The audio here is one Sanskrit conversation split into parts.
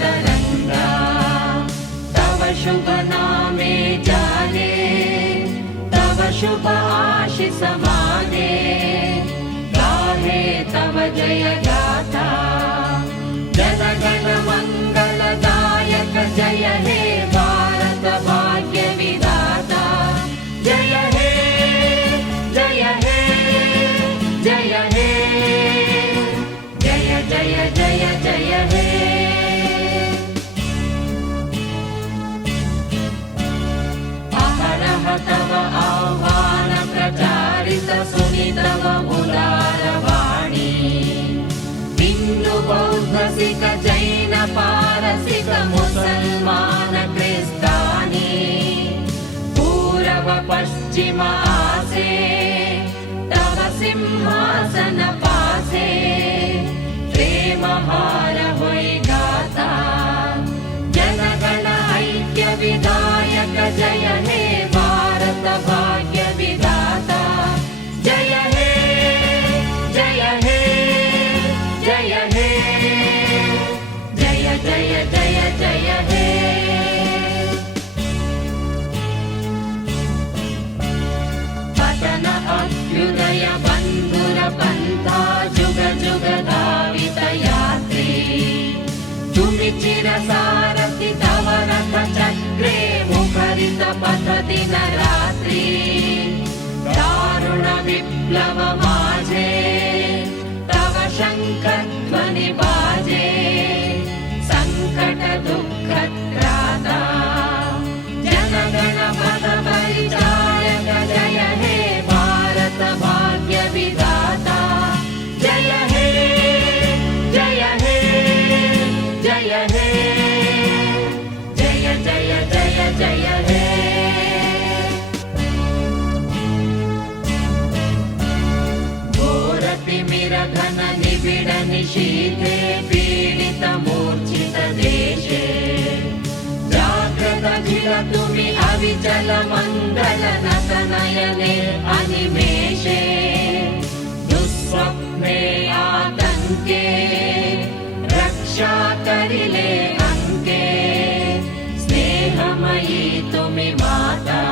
तरंगा तव शुभ नामे जागे तव शुभ आशीष मागे गाहे तव जय गाथा जन गण मंगलदायक जय हे भारत भाग्य विधाता जय हे जय हे जय हे जय जय जय जय हे अहरह तव आह्वान प्रचारित सुनि तव उदार वाणी हिंदू बौद्ध सिख जैन पारसिक मुसलमान क्रिस्तानी पूर्व पश्चिम आसे तव सिंहासन पासे प्रेम हार होई गाता जन गण ऐक्य विधायक जय हे भारत भाग्य विधाता जय हे जय हे जय हे जय जय जय जय हे पतन अभ्युदय बंधुर पंथा जुग जुग धावित यात्री तुमि चिर सारथि तव रथ चक्रे मुखरित पथ दिन रात्रि दारुण विप्लव माझे तव शंख ध्वनि बाजे संकट दुख त्राता जन गण पथ परिचायक जय हे भारत भाग्य विधाता जय हे जय हे जय हे जय जय जय जय हे घोरतिमिर घन निबिड निशीथे पीडित मूर्छित देशे जाग्रत अखिल तुमि अविचल मंगल नत नयने अनिमेषे दुःस्वप्ने आतंके रक्षा करिले अंके स्नेहमयी तुमि माता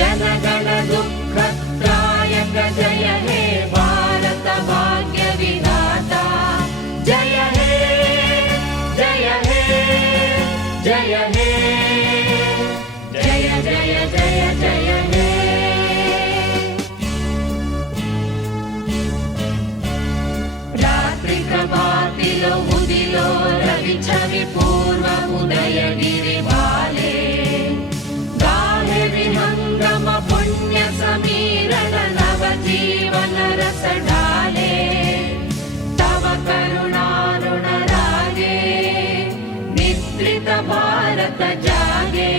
जन गण दुःख त्रायक जय हे भारत भाग्य विधाता जय हे जय हे जय हे जय जय जय जय हे रात्रि प्रभातिलो उदिलो रवि छवि पूर्व उदय गिरिबाले गाहे विहंगम पुण्य समीरण नव जीवन रस ढाले तव करुणारुण रागे निद्रित भारत जागे